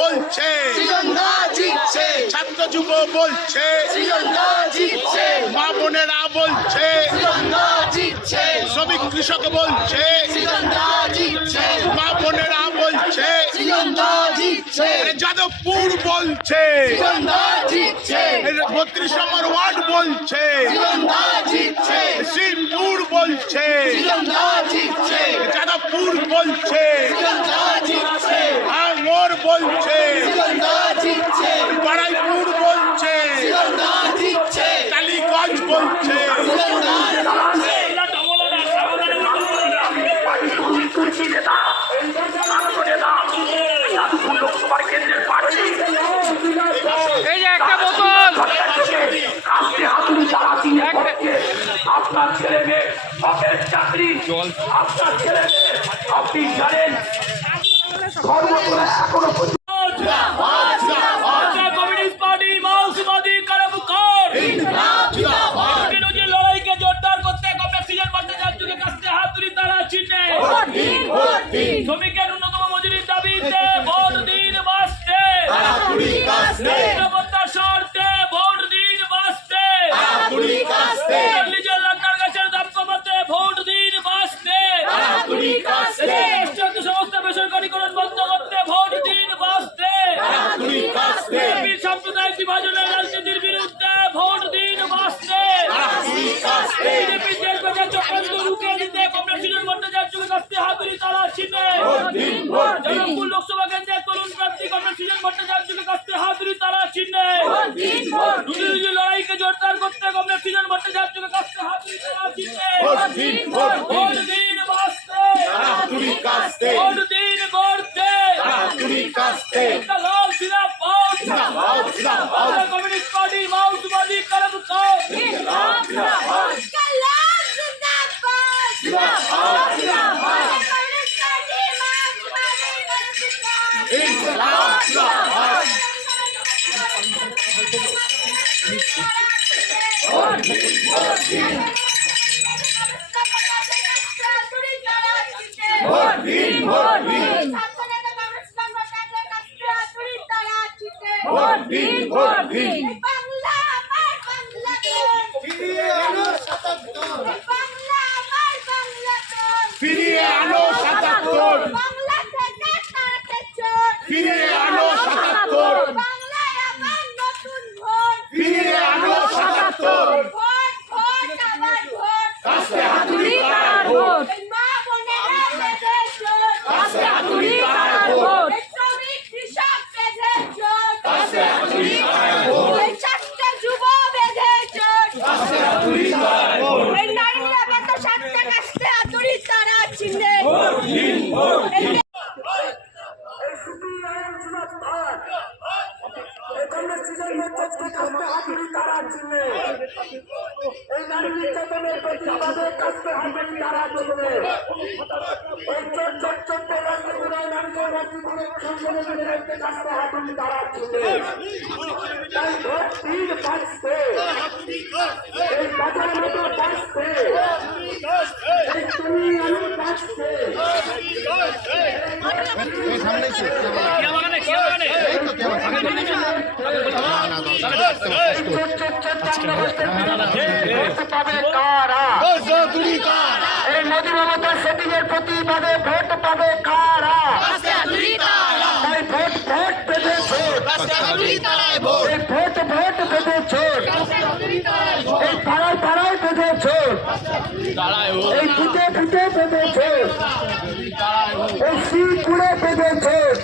বলছে। জিতছে। ছাত্র যুব বলছে। জিতছে। মা বোনেরা বলছে। জিতছে। শ্রমিক কৃষক বলছে। জিতছে। মা বোনেরা বলছে। জিতছে। যাদবপুর বলছে। জিতছে। বত্রিশ নম্বর ওয়ার্ড বলছে। জিতছে। শ্রীপুর বলছে। জিতছে। যাদবপুর বলছে। জিতছে। বলছে শ্রীগন্ধা জিতছে বাড়াইপুর বলছে শ্রীগন্ধা জিতছে টালিগঞ্জ বলছে শ্রীগন্ধা জিতছে এই যে একটা বোতল আপনার ছেলে মেয়ে অফের চাকরি আপনার ছেলে মেয়ে আপনি জানেন এখনও পর্যন্ত বাংলা জনকপুর লোকসভা কেন্দ্রের তরুণ প্রার্থী কংগ্রেস সিজন ভট্টাচার্যকে কাছে হাতুড়ি তারা চিনে রুজি রুজি লড়াইকে জোরদার করতে কংগ্রেস সিজন ভট্টাচার্যকে কাছে হাতুড়ি তারা চিনে ভোট দিন বাঁচতে। ভোট দিন গড়তে। লাল সিরা বাংলা আমার বাংলাদেশ। ফিরিয়ে আনো বাংলা আমার বাংলাদেশ। ফিরিয়ে আনো সাতাত্তর। বাংলা থেকে তাড়াতে চোর? ফিরিয়ে আনো সাতাত্তর বাংলায় আমার নতুন ভোট ফিরিয়ে আনো সাতাত্তর ভোট ভোট আবার ভোট কাস্তে হাতুড়ি তার ভোট এই মা বোনেরা বেঁধে চোর কাস্তে হাতুড়ি তার ভোট এই শ্রমিক কৃষক বেঁধে চোর কাস্তে হাতুড়ি তার ভোট এই চারটে যুব বেঁধে চোর কাস্তে হাতুড়ি তার ভোট এই নারী নিরাপত্তা সাতটা কাস্তে হাতুড়ি তারা চিনে এই নারী নির্যাতনের আমাদের কাছে হাতের তারা চলবে এই চোর চোর চোদ্দ রাজ্যগুলোয় নারীকে ঘুরে সংসদে রাখতে কাছে হাতুড়ি তারা চলবে তাই এই মোদী মমতা সেটিংয়ের প্রতিবাদে ভোট পাবে কারা ভোট ভোট পেতে ভোট পেতে ছোট এই পাড়ায় পাড়ায় পেতে ছোট এই ফুটে ফুটে পেতে ছোট এই শিলপুরে পেতে ছোট